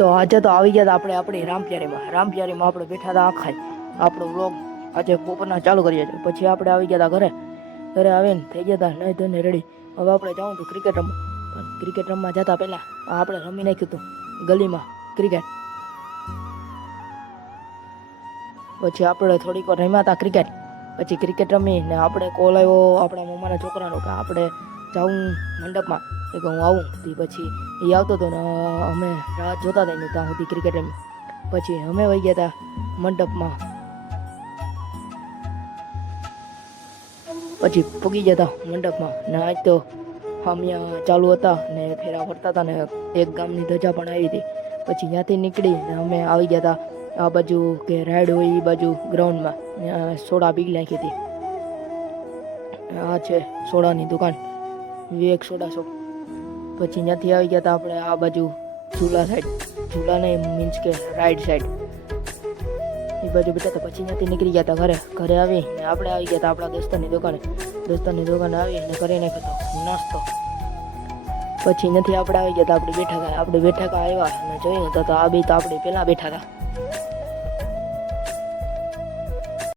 તો આજે તો આવી ગયા હતા આપણે આપણી રામપ્યારીમાં આપણે બેઠા હતા આખાય આપણો વ્લોગ આજે બપોરના ચાલુ કરીએ છીએ. પછી આપણે આવી ગયા હતા ઘરે આવીને થઈ ગયા હતા નહીં ધોઈને રેડી. હવે આપણે જાઉં તો ક્રિકેટ રમવા, પણ ક્રિકેટ રમવા જતા પહેલાં આપણે રમી નાખ્યું હતું ગલીમાં ક્રિકેટ. પછી આપણે થોડીક વાર રમ્યા હતા ક્રિકેટ. પછી ક્રિકેટ રમીને આપણે કોલ આવ્યો આપણા મમ્માના છોકરાનો કે આપણે જાઉં મંડપમાં. કે હું આવું તે પછી એ આવતો હતો ને અમે રાહ જોતા હતા ને ત્યાં સુધી ક્રિકેટ રમી. પછી અમે વહી ગયા હતા મંડપમાં. પછી પૂગી ગયા હતા મંડપમાં ને આજ તો હામિયા ચાલુ હતા ને ફેરા ફરતા હતા ને એક ગામની ધજા પણ આવી હતી. પછી ત્યાંથી નીકળી ને અમે આવી ગયા હતા આ બાજુ કે રાઈડ હોય એ બાજુ ગ્રાઉન્ડમાં. સોડા પી નાખી હતી. આ છે સોડાની દુકાન, વિવેક સોડા શોપ. પછી ત્યાંથી આવી ગયા હતા આપણે આ બાજુ ઝૂલા નહીં મીન્સ કે રાઈડ સાઈડ એ બાજુ બેઠા હતા. પછી ત્યાંથી નીકળી ગયા હતા ઘરે આવી ને આપણે આવી ગયા હતા આપણા દોસ્તારની દુકાને આવી ને કરી નાખ્યો હતો નાસ્તો. પછી નથી આપણે આવી ગયા હતા આપણે બેઠા આવ્યા અને જોયું તો આ બે તો આપણે પહેલાં બેઠા હતા.